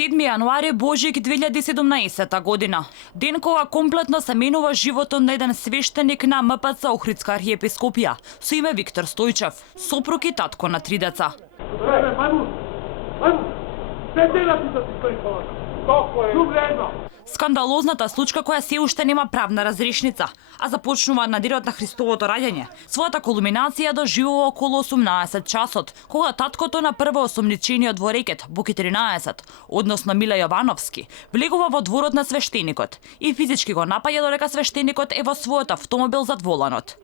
7 јануари Божик 2017 година. Ден кога комплетно се менува животот на еден свештеник на МПЦ Охридска архиепископија со име Виктор Стојчев, сопруг и татко на 3 деца. Скандалозната случка која се уште нема правна разрешница, а започнува на денот на Христовото раѓање. Својата кулминација доживува околу 18 часот, кога таткото на прво осомничениот дворекет, Боки 13, односно Миле Јовановски, влегува во дворот на свештеникот и физички го напаѓа додека свештеникот е во својот автомобил зад воланот.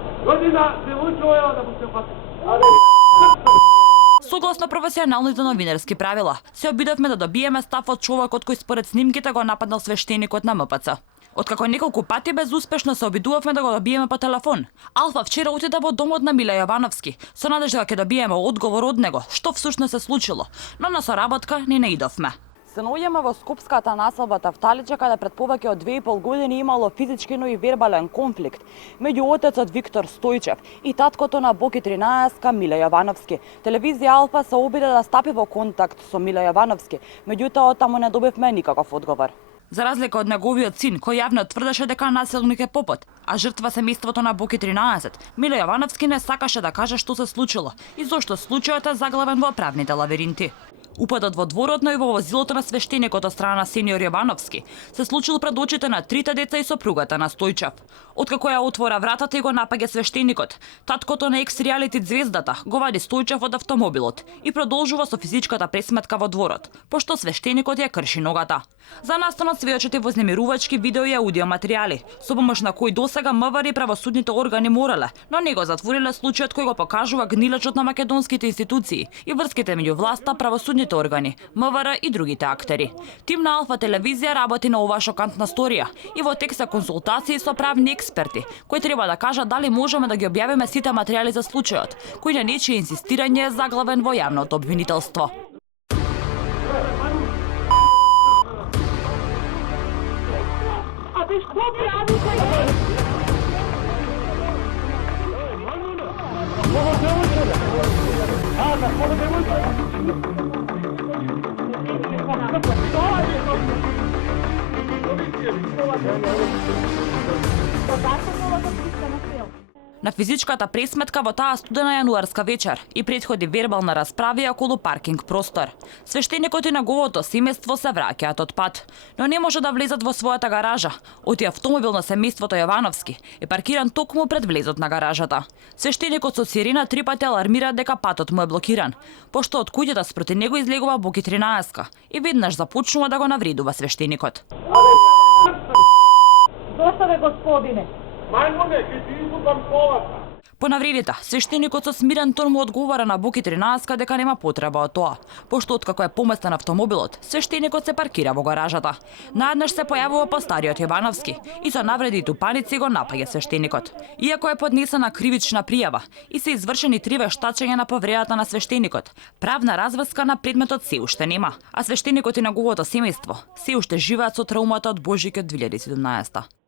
Согласно професионалните новинарски правила, се обидовме да добиеме став од човекот кој според снимките го нападнал свештеникот на МПЦ. Откако неколку пати безуспешно се обидувавме да го добиеме по телефон, Алфа вчера отиде во домот на Миле Јовановски со надежда дека ќе добиеме одговор од него што всушност се случило, но на соработка не наидовме. Се наоѓаме во скопската населба Тафталиче, каде пред повеќе од 2,5 години имало физички, но и вербален конфликт меѓу отецот Виктор Стојчев и таткото на Боки 13 Миле Јовановски. Телевизија Алфа се обиде да стапи во контакт со Миле Јовановски, меѓутоа таму не добивме никаков одговор. За разлика од неговиот син, кој јавно тврдеше дека насилник е попот, а жртва семејството на Боки 13, Миле Јовановски не сакаше да каже што се случило и зошто случајот е заглавен во правните лабиринти. Упадот во дворот, но и во возилото на свештеникот од страна на сениор Јовановски се случил пред очите на 3 деца и сопругата на Стојчев. Откако ја отвора вратата и го напаѓа свештеникот, таткото на екс-реалити звездата го вади Стојчев од автомобилот и продолжува со физичката пресметка во дворот, пошто свештеникот ја крши ногата. За настанот сведочите вознемирувачки видео и аудио материјали, со помош на кои досега МВР и правосудните органи морале, но не го затвориле случајот кој го покажува гнилечот на македонските институции и врските меѓу власта, правосудните органи, МВР и другите актери. Тим на Алфа телевизија работи на оваа шокантна сторија и во текст се консултации со правни експерти, кои треба да кажат дали можеме да ги објавиме сите материјали за случајот, кој на нечие инсистирање е заглавен во јавното обвинителство. На физичката пресметка во таа студена јануарска вечер и претходи вербална расправа околу паркинг простор. Свештеникот и неговото семејство се враќаат од пат, но не може да влезат во својата гаража. Оти автомобил на семејството Јовановски е паркиран токму пред влезот на гаражата. Свештеникот со сирена 3 пати алармира дека патот му е блокиран, пошто од куќата спроти него излегува Боки 13 и веднаш започнува да го навредува свештеникот. Зошто бе, господине? Мајмуне, ќе ти избукам колата. По навредите, свештеникот со смирен тон му одговара на Боки 13 дека нема потреба од тоа, пошто откако е поместен автомобилот, свештеникот се паркира во гаражата. Наеднаш се појавува постариот Јовановски и со навреди и тупаници го напаѓа свештеникот. Иако е поднесена кривична пријава и се извршени 3 вештачења на повредата на свештеникот, правна разврска на предметот се уште нема, а свештеникот и неговото семејство се уште живеат со траумата од Божикот 2017.